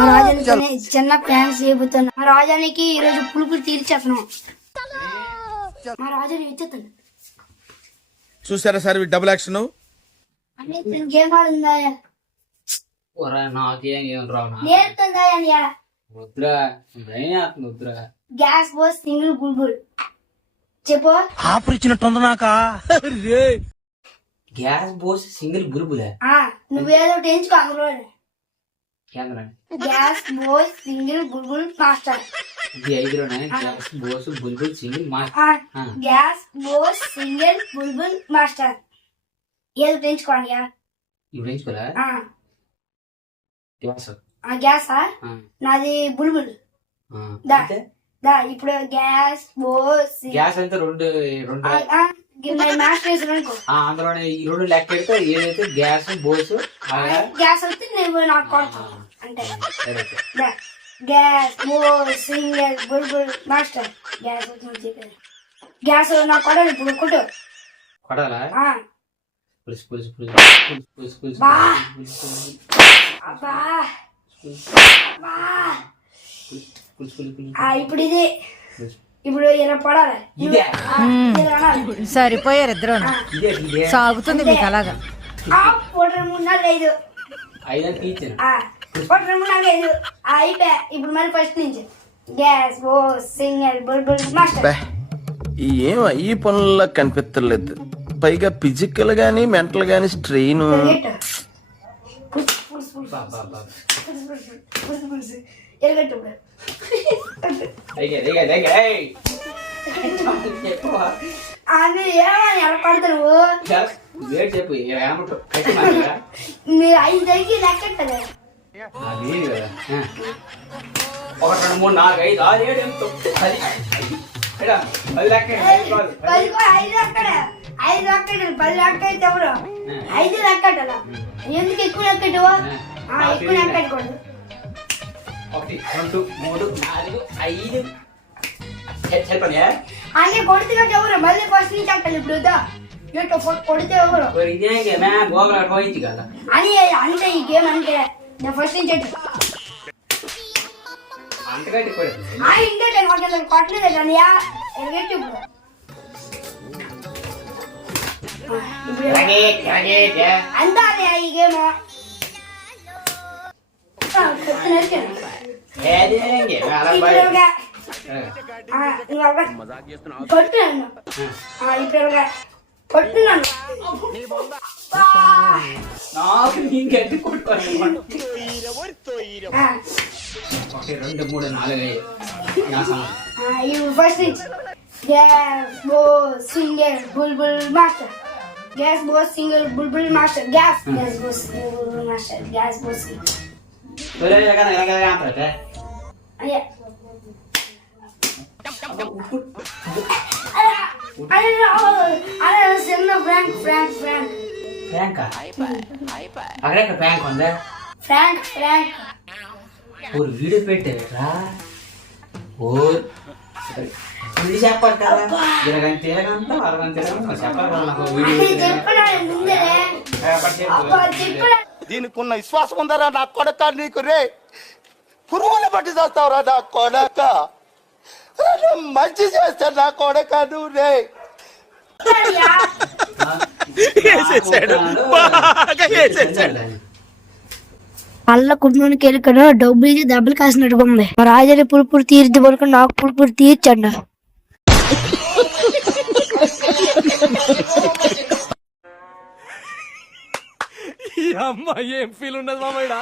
మా రాజానికి చిన్న ఫ్యాన్స్ చేయబోతున్నా. మా రాజానికి ఈరోజు పులుపులు తీర్చేస్తున్నాం. మా రాజాని ఎత్తుతాను. చూసారా సార్ డబుల్ యాక్షన్ గేమ్ ఆడుందా నేర్తుందా గ్యాస్ బోస్ సింగిల్ బుల్బుల్ చెప్పు. ఆపరిచినట్టుంది నాకా. గ్యాస్ బోస్ సింగిల్ బుల్బుల్ నువ్వేదో ఎంచుకో అందులో. గ్యాస్ బోస్ సింగిల్ బుల్బుల్ మాస్టర్. గ్యాస్ బోస్ బుల్బుల్ సింగిల్ మాస్టర్. గ్యాస్ బోస్ సింగిల్ బుల్బుల్ మాస్టర్ ఏదో ఎంచుకోండి. ఇప్పుడు ఎంచుకోలే గ్యాసా నాది బుల్బుల్. ఇప్పుడు గ్యాస్ బోస్ గ్యాస్ అంటే రెండు అందులో ఈ రెండు లెక్క పెడితే ఏదైతే గ్యాస్ బోస్ గ్యాస్ అయితే నేను నాకు కొడతాను అంటే గ్యాస్ బోస్ సింగిల్ బుల్బుల్ మాస్టర్. గ్యాస్ నాకు కొడాలి ఇప్పుడు కొట్టు. కొడాలా ఇప్పుడు ఇది ఇప్పుడు ఇలా పడాలి. సరిపోయారు ఇద్దరు. సాగుతుంది మీకు అలాగా. 3 4 5 అయిపోయా. ఇప్పుడు మరి ఫస్ట్ నుంచి గ్యాస్ బోస్ సింగిల్ బుల్బుల్ మాస్టర్. ఏం ఈ పనుల్లో కనిపించలేదు. పైగా ఫిజికల్ గానీ మెంటల్ గానీ స్ట్రెయిన్. చెప్పు మీరు 5 దగ్గర లెక్కెట్టదు. 1 2 3 4 5 6 7 8 9 10 5 లెక్కటలా. ఎందుకు ఎక్కువ లెక్కటవా? ఎక్కువ లెక్కకూడదు. 1 2 3 4 5 చెప్పండి. అన్నీ కొడితే ఎవరు మళ్ళీ ఫస్ట్ నుంచి అంటారు. ఇప్పుడు కొడితే ఎవరు అని అంటే ఈ గేమ్ అంటే ఫస్ట్ నుంచి కొట్టలేదు ఎరగట్టి. అంతా ఈ గేమ్ కొట్టున్నాను. నాకు ఇంకెట్టి కొట్టుకోవాలి. 1 2 3 4 5 ఫస్ట్ నుంచి గ్యాస్ బోస్ సింగిల్ బుల్బుల్ మాస్టర్. గ్యాస్ బోస్ సింగిల్ బుల్బుల్ మాస్టర్. గ్యాస్ బోస్ బుల్బుల్ మాస్టర్. గ్యాస్ బోస్ చిన్న ఫ్రాంక్ ఫ్రాంక్ ఫ్రాంక్ ఫ్రాంక్ అక్కడ ఫ్రాంక్ ఉందా? ఫ్రాంక్ ఫ్రాంక్ ఒక వీడియో పెట్టేట్రా. చెప్పాలి కదా. ఇలాగంటే ఇలాగంతా అలాగంటే చెప్పాలి కదా. నాకు దీనికి ఉన్న విశ్వాసం ఉందరా నా కొడక. నీకు రే పురుగులు పట్టి చేస్తావురా నా కొడక. మంచి చేస్తా నా కొడక నువ్వు రే. అల్ల కుటుంబానికి వెళ్ళికను డబ్బులు ఇచ్చి దెబ్బలు కాసినట్టుగా ఉంది. మా రాజాని పులుపురు తీర్చి వరకు నాకు పులుపురు తీర్చండి. అమ్మాయి ఏం ఫీల్ ఉన్నది మామయ్య.